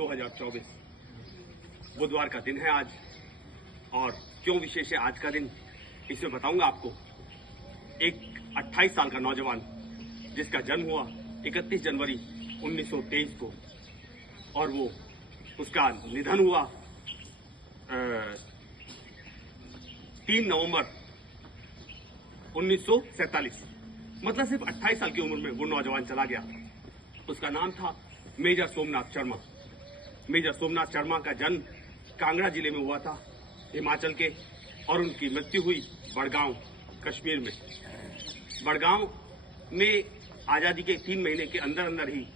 2024 बुधवार का दिन है आज। और क्यों विशेष है आज का दिन, इसमें बताऊंगा आपको। एक 28 साल का नौजवान जिसका जन्म हुआ 31 जनवरी 1923 को और वो उसका निधन हुआ 3 नवंबर 1947। मतलब सिर्फ 28 साल की उम्र में वो नौजवान चला गया। उसका नाम था मेजर सोमनाथ शर्मा। मेजर सोमनाथ शर्मा का जन्म कांगड़ा जिले में हुआ था, हिमाचल के, और उनकी मृत्यु हुई बड़गांव, कश्मीर में। बड़गांव में आजादी के 3 महीने के अंदर अंदर ही,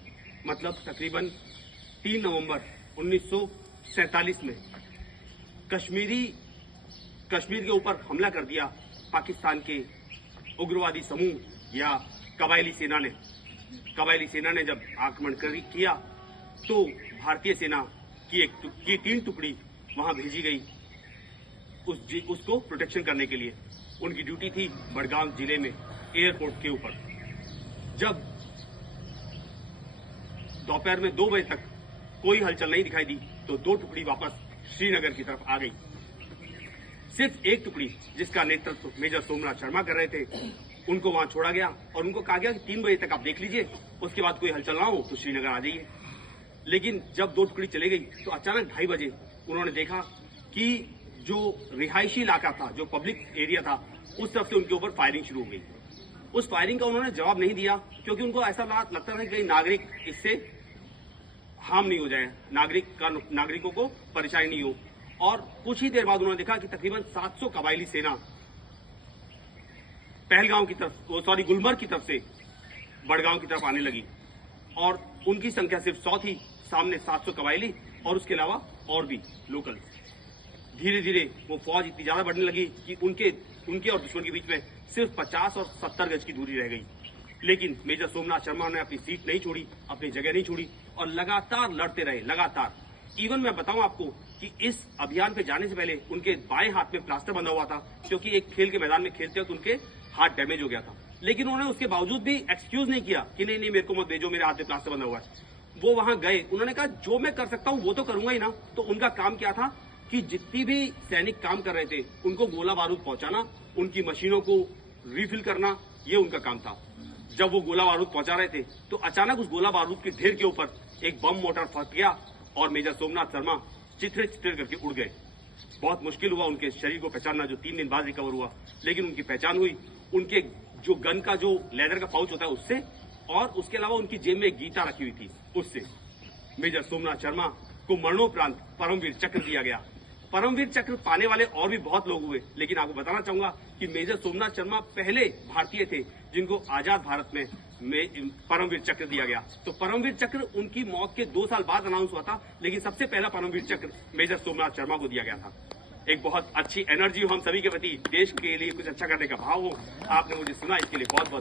मतलब तकरीबन 3 नवंबर 1947 में कश्मीर के ऊपर हमला कर दिया पाकिस्तान के उग्रवादी समूह या कबायली सेना ने जब आक्रमण किया तो भारतीय सेना की 3 टुकड़ी वहां भेजी गई उसको प्रोटेक्शन करने के लिए। उनकी ड्यूटी थी बड़गांव जिले में एयरपोर्ट के ऊपर। जब दोपहर में 2 बजे तक कोई हलचल नहीं दिखाई दी तो 2 टुकड़ी वापस श्रीनगर की तरफ आ गई। सिर्फ एक टुकड़ी जिसका नेतृत्व मेजर सोमनाथ शर्मा कर रहे थे, उनको वहां छोड़ा गया और उनको कहा गया कि 3 बजे तक आप देख लीजिए, उसके बाद कोई हलचल ना हो तो श्रीनगर आ जाइए। लेकिन जब 2 टुकड़ी चले गई तो अचानक 2:30 बजे उन्होंने देखा कि जो रिहायशी इलाका था, जो पब्लिक एरिया था, उस तरफ से उनके ऊपर फायरिंग शुरू हो गई। उस फायरिंग का उन्होंने जवाब नहीं दिया क्योंकि उनको ऐसा लगता था कि नागरिक इससे हार्म नहीं हो जाए, नागरिकों को परेशानी नहीं हो। और कुछ ही देर बाद उन्होंने देखा कि तकरीबन 700 कबायली सेना गुलमर्ग की तरफ से बड़गांव की तरफ आने लगी और उनकी संख्या सिर्फ 100 थी, सामने 700 कबायली और उसके अलावा और भी लोकल। धीरे धीरे वो फौज इतनी ज्यादा बढ़ने लगी कि उनके और दुश्मन के बीच में सिर्फ 50 और 70 गज की दूरी रह गई। लेकिन मेजर सोमनाथ शर्मा ने अपनी सीट नहीं छोड़ी, अपनी जगह नहीं छोड़ी और लगातार लड़ते रहे, लगातार। इवन मैं बताऊं आपको कि इस अभियान पे जाने से पहले उनके बाएं हाथ में प्लास्टर बंधा हुआ था क्योंकि एक खेल के मैदान में खेलते वक्त उनके हाथ डैमेज हो गया था। लेकिन उन्होंने उसके बावजूद भी एक्सक्यूज नहीं किया कि नहीं मेरे को मत भेजो, मेरे हाथ में प्लास्टर बंधा हुआ है। वो वहां गए, उन्होंने कहा जो मैं कर सकता हूं वो तो करूंगा ही ना। तो उनका काम क्या था कि जितनी भी सैनिक काम कर रहे थे उनको गोला बारूद पहुंचाना, उनकी मशीनों को रिफिल करना, ये उनका काम था। जब वो गोला बारूद पहुंचा रहे थे तो अचानक उस गोला बारूद के ढेर के ऊपर एक बम मोटर फंस गया और मेजर सोमनाथ शर्मा चित्रे करके उड़ गए। बहुत मुश्किल हुआ उनके शरीर को पहचानना, जो 3 दिन बाद रिकवर हुआ। लेकिन उनकी पहचान हुई उनके जो गन का जो लेदर का पाउच होता है उससे, और उसके अलावा उनकी जेब में एक गीता रखी हुई थी उससे। मेजर सोमनाथ शर्मा को मरणोपरांत परमवीर चक्र दिया गया। परमवीर चक्र पाने वाले और भी बहुत लोग हुए, लेकिन आपको बताना चाहूंगा कि मेजर सोमनाथ शर्मा पहले भारतीय थे जिनको आजाद भारत में परमवीर चक्र दिया गया। तो परमवीर चक्र उनकी मौत के 2 साल बाद अनाउंस हुआ था, लेकिन सबसे पहला परमवीर चक्र मेजर सोमनाथ शर्मा को दिया गया था। एक बहुत अच्छी एनर्जी हो हम सभी के प्रति, देश के लिए कुछ अच्छा करने का भाव हो। आपने मुझे सुना, इसके लिए बहुत बहुत